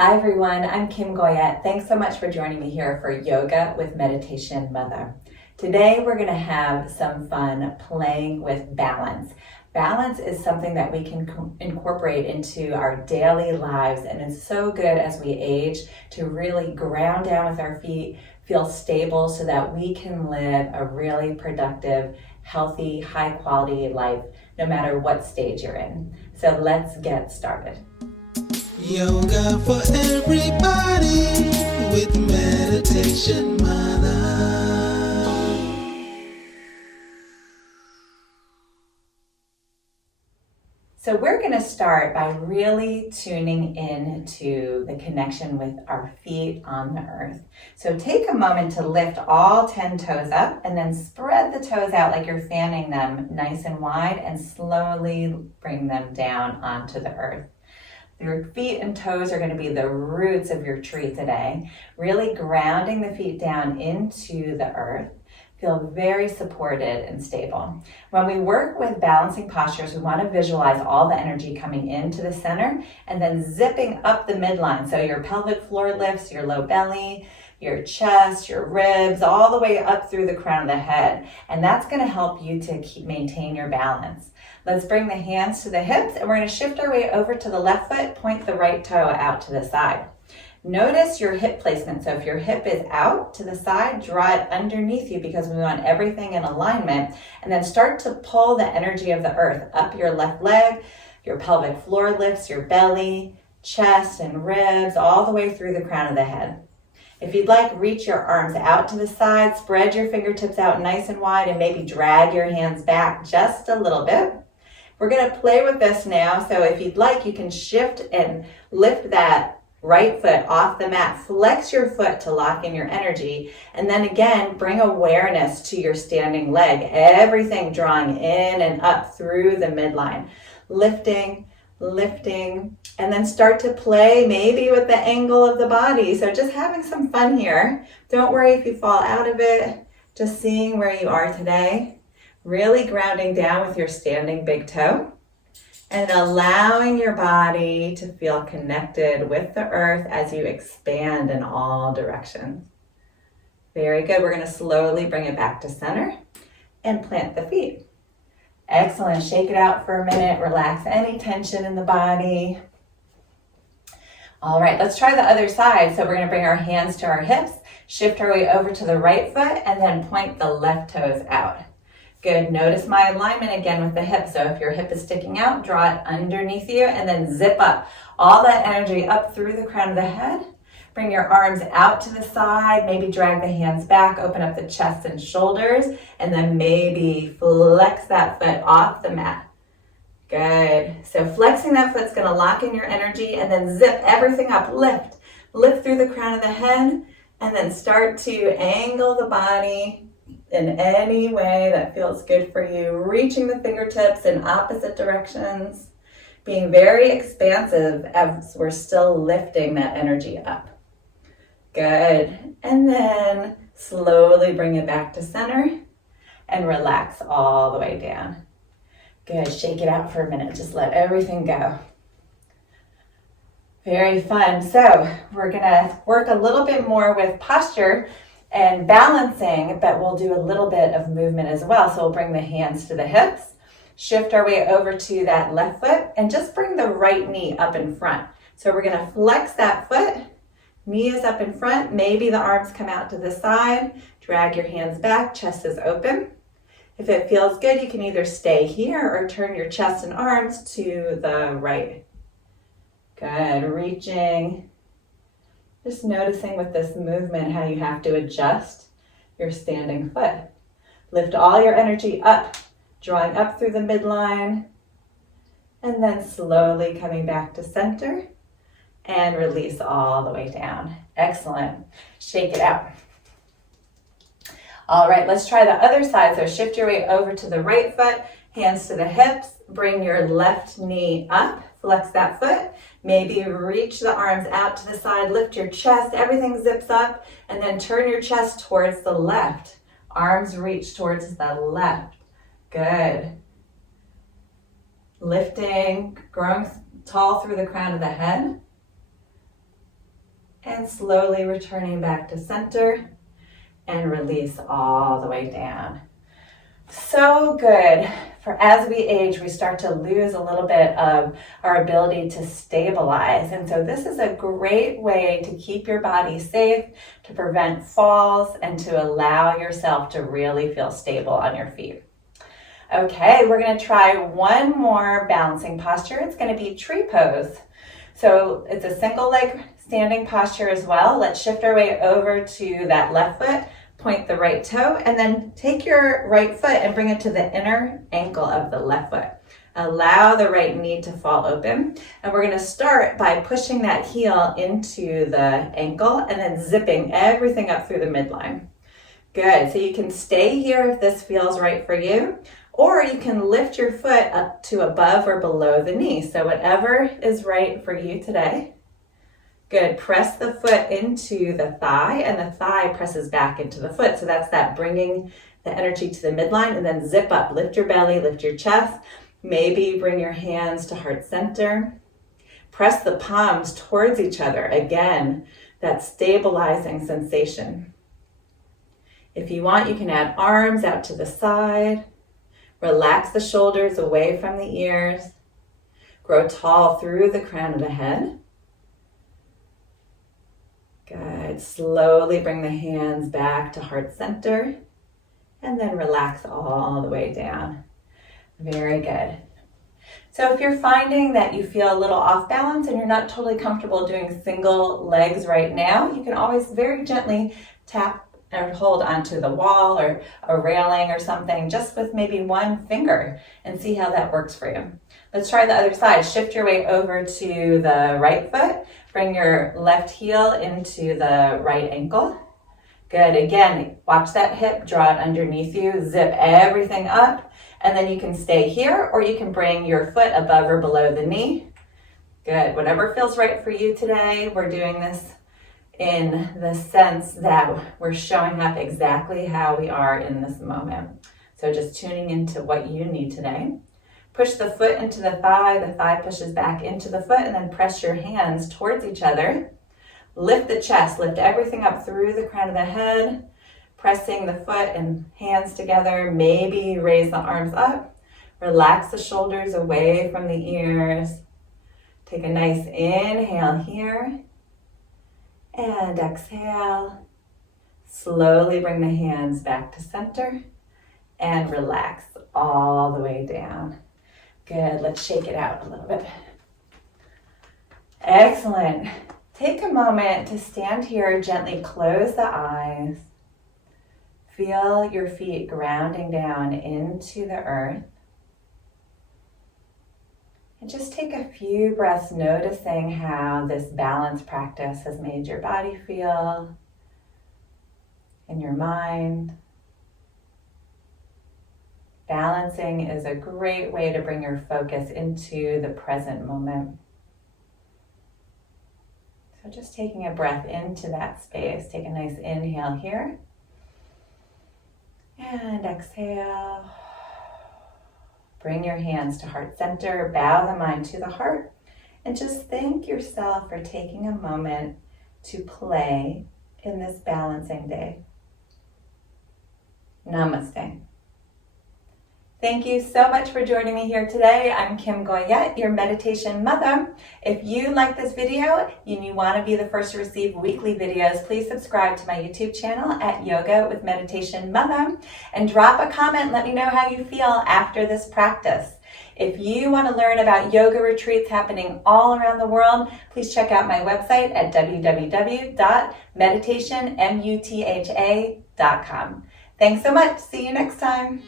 Hi everyone, I'm Kim Goyette. Thanks so much for joining me here for Yoga with Meditation Mutha. Today we're going to have some fun playing with balance. Balance is something that we can incorporate into our daily lives, and it's so good as we age to really ground down with our feet, feel stable so that we can live a really productive, healthy, high quality life no matter what stage you're in. So let's get started. Yoga for everybody with Meditation Mutha. So we're going to start by really tuning in to the connection with our feet on the earth. So take a moment to lift all 10 toes up and then spread the toes out like you're fanning them nice and wide and slowly bring them down onto the earth. Your feet and toes are going to be the roots of your tree today. Really grounding the feet down into the earth. Feel very supported and stable. When we work with balancing postures, we want to visualize all the energy coming into the center and then zipping up the midline. So your pelvic floor lifts, your low belly, your chest, your ribs, all the way up through the crown of the head. And that's going to help you to maintain your balance. Let's bring the hands to the hips and we're going to shift our way over to the left foot, point the right toe out to the side. Notice your hip placement. So if your hip is out to the side, draw it underneath you because we want everything in alignment. And then start to pull the energy of the earth up your left leg, your pelvic floor lifts, your belly, chest and ribs, all the way through the crown of the head. If you'd like, reach your arms out to the side, spread your fingertips out nice and wide, and maybe drag your hands back just a little bit. We're going to play with this now, so if you'd like, you can shift and lift that right foot off the mat. Flex your foot to lock in your energy, and then again, bring awareness to your standing leg. Everything drawing in and up through the midline. Lifting, and then start to play maybe with the angle of the body. So just having some fun here. Don't worry if you fall out of it. Just seeing where you are today. Really grounding down with your standing big toe and allowing your body to feel connected with the earth as you expand in all directions. Very good. We're going to slowly bring it back to center and plant the feet. Excellent. Shake it out for a minute. Relax any tension in the body. All right, let's try the other side. So we're going to bring our hands to our hips, shift our way over to the right foot, and then point the left toes out. Good. Notice my alignment again with the hip. So if your hip is sticking out, draw it underneath you and then zip up. All that energy up through the crown of the head. Bring your arms out to the side. Maybe drag the hands back, open up the chest and shoulders, and then maybe flex that foot off the mat. Good. So flexing that foot's going to lock in your energy and then zip everything up. Lift. Lift through the crown of the head and then start to angle the body in any way that feels good for you, reaching the fingertips in opposite directions, being very expansive as we're still lifting that energy up. Good. And then slowly bring it back to center and relax all the way down. Good. Shake it out for a minute. Just let everything go. Very fun. So we're going to work a little bit more with posture and balancing, but we'll do a little bit of movement as well. So we'll bring the hands to the hips, shift our way over to that left foot, and just bring the right knee up in front. So we're going to flex that foot, knee is up in front, maybe the arms come out to the side, drag your hands back, chest is open. If it feels good, you can either stay here or turn your chest and arms to the right. Good, reaching. Just noticing with this movement how you have to adjust your standing foot. Lift all your energy up, drawing up through the midline, and then slowly coming back to center and release all the way down. Excellent. Shake it out. All right, let's try the other side. So shift your way over to the right foot, hands to the hips, bring your left knee up, flex that foot. Maybe reach the arms out to the side, lift your chest, everything zips up, and then turn your chest towards the left. Arms reach towards the left. Good. Lifting, growing tall through the crown of the head. And slowly returning back to center and release all the way down. So good. For as we age, we start to lose a little bit of our ability to stabilize. And so this is a great way to keep your body safe, to prevent falls, and to allow yourself to really feel stable on your feet. Okay, we're going to try one more balancing posture. It's going to be tree pose. So it's a single leg standing posture as well. Let's shift our way over to that left foot. Point the right toe, and then take your right foot and bring it to the inner ankle of the left foot. Allow the right knee to fall open. And we're going to start by pushing that heel into the ankle and then zipping everything up through the midline. Good. So you can stay here if this feels right for you, or you can lift your foot up to above or below the knee. So whatever is right for you today. Good. Press the foot into the thigh, and the thigh presses back into the foot. So that's that bringing the energy to the midline, and then zip up. Lift your belly, lift your chest. Maybe bring your hands to heart center. Press the palms towards each other. Again, that stabilizing sensation. If you want, you can add arms out to the side. Relax the shoulders away from the ears. Grow tall through the crown of the head. Good. Slowly bring the hands back to heart center and then relax all the way down. Very good. So if you're finding that you feel a little off balance and you're not totally comfortable doing single legs right now, you can always very gently tap or hold onto the wall or a railing or something just with maybe one finger and see how that works for you. Let's try the other side. Shift your way over to the right foot. Bring your left heel into the right ankle. Good. Again, watch that hip, draw it underneath you, zip everything up, and then you can stay here or you can bring your foot above or below the knee. Good. Whatever feels right for you today. We're doing this in the sense that we're showing up exactly how we are in this moment. So just tuning into what you need today. Push the foot into the thigh pushes back into the foot, and then press your hands towards each other. Lift the chest, lift everything up through the crown of the head, pressing the foot and hands together. Maybe raise the arms up. Relax the shoulders away from the ears. Take a nice inhale here. And exhale. Slowly bring the hands back to center and relax all the way down. Good. Let's shake it out a little bit. Excellent. Take a moment to stand here, gently close the eyes. Feel your feet grounding down into the earth. And just take a few breaths noticing how this balance practice has made your body feel, in your mind. Balancing is a great way to bring your focus into the present moment. So just taking a breath into that space. Take a nice inhale here. And exhale. Bring your hands to heart center. Bow the mind to the heart. And just thank yourself for taking a moment to play in this balancing day. Namaste. Thank you so much for joining me here today. I'm Kim Goyette, your meditation mother. If you like this video and you want to be the first to receive weekly videos, please subscribe to my YouTube channel at Yoga with Meditation Mother and drop a comment. Let me know how you feel after this practice. If you want to learn about yoga retreats happening all around the world, please check out my website at www.meditationmutha.com. Thanks so much. See you next time.